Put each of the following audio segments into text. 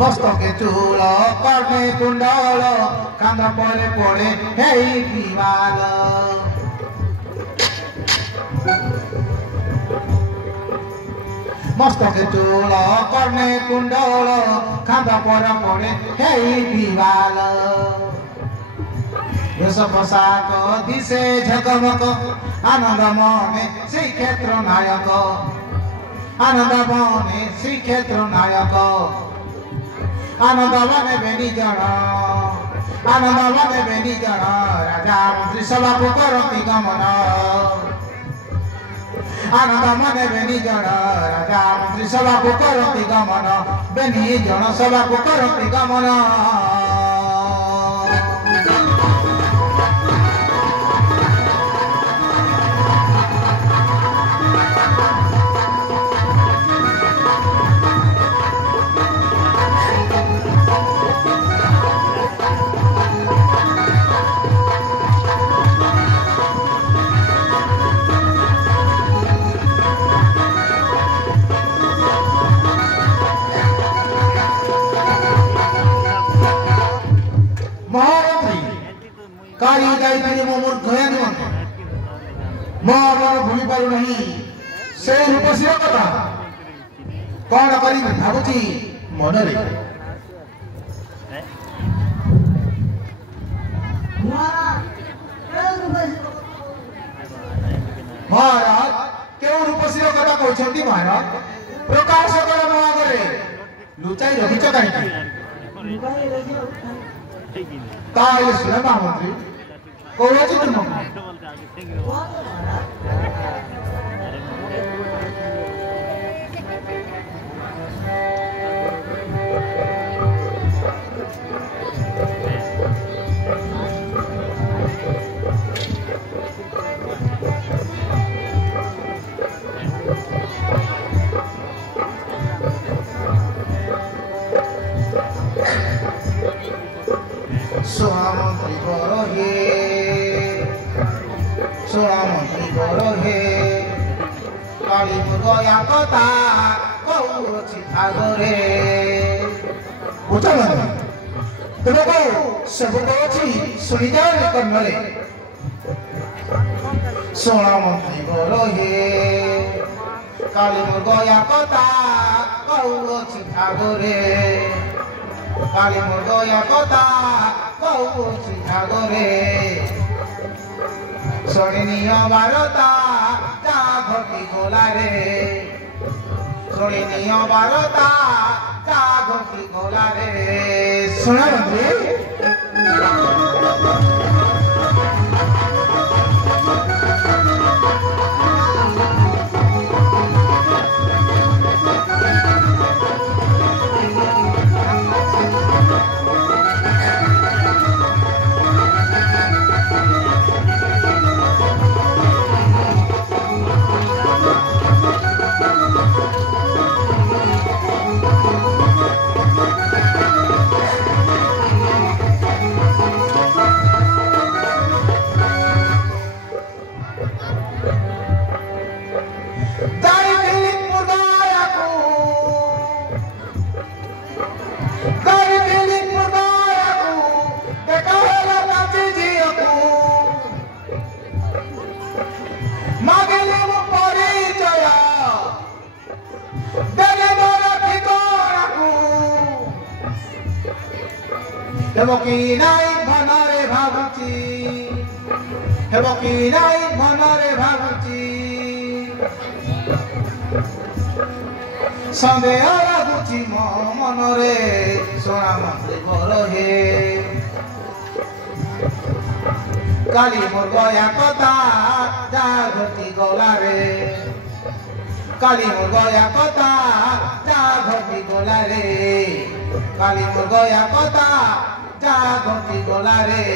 मस्तके चूल कर्णे कुंडल कांद परे पड़े हेई विवाल मस्तके चूल कर्णे कुंडल कांद परे पड़े हेई विवाल वेश पोशाक दिशे झकमक आनंद मने श्री क्षेत्र नायक आनंद मने श्री क्षेत्र नायक आनंद मने बेनी जन आनंद मने बेनी जन राजा मंत्री सभा को करती गमन आनंद मने बेनी जन राजा मंत्री सभा को करती गमन बेनी जन सभा को करती गमन काली जाई थी मो मूर्ख है मो मन भूमि पारु नहीं से रूपसी कथा कौन करी भावुची मन रे महाराज केउ रूपसी कथा कहछंती महाराज प्रकाश कर मो आगरे लुचाई रहिच काई ताले सुना महामंत्री कोवाची तुम सोहामंत्री बरहे काली मुगया कथा कौरछि भागरे उठमन तुमको सब कौरछि सुनि जाओ कर्णरे सोहामंत्री बरहे काली मुगया कथा कौरछि भागरे काली मुगया कथा कौरछि भागरे सोनिया भारता जा घटी गोला रे सोनिया भारता जा घटी गोला रे सुना मंत्री हेबकी नाई मनरे भावुची हेबकी नाई मनरे भावुची संदेह लागुची मो मनरे सोना मंत्री बरहे काली मोर गया कथा जा घटी गला रे काली मोर गया कथा जा घटी गला रे काली मोर गया कथा जा घटी गला रे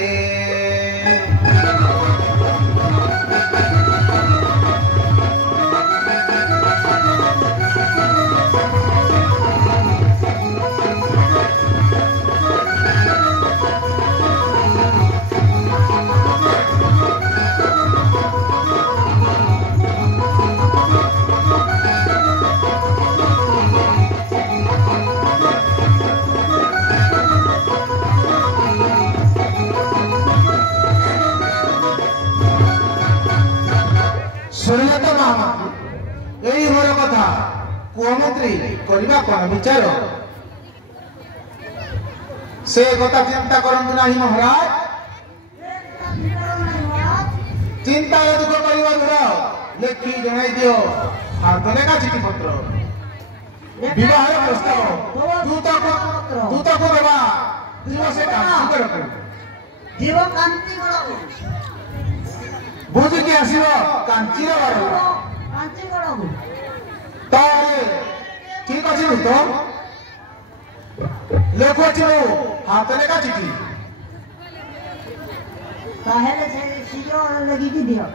କରିବା କ'ଣ ବିଚାର से কথা চিন্তা করন্তু नाही महाराज चिंता दुख परिवार लेखी जणाई दियो हाथ लेखा चिठी पत्र विवाह प्रस्ताव दूत को देवा जीव से कांति कर जीव कांति गड़ो बुझ के आसीबो कांति रे गड़ो कांति गड़ो तारे ठीक अछि तो लेखो छिरो हाथ लेखा चिठी काहे से सीजो लगी दियो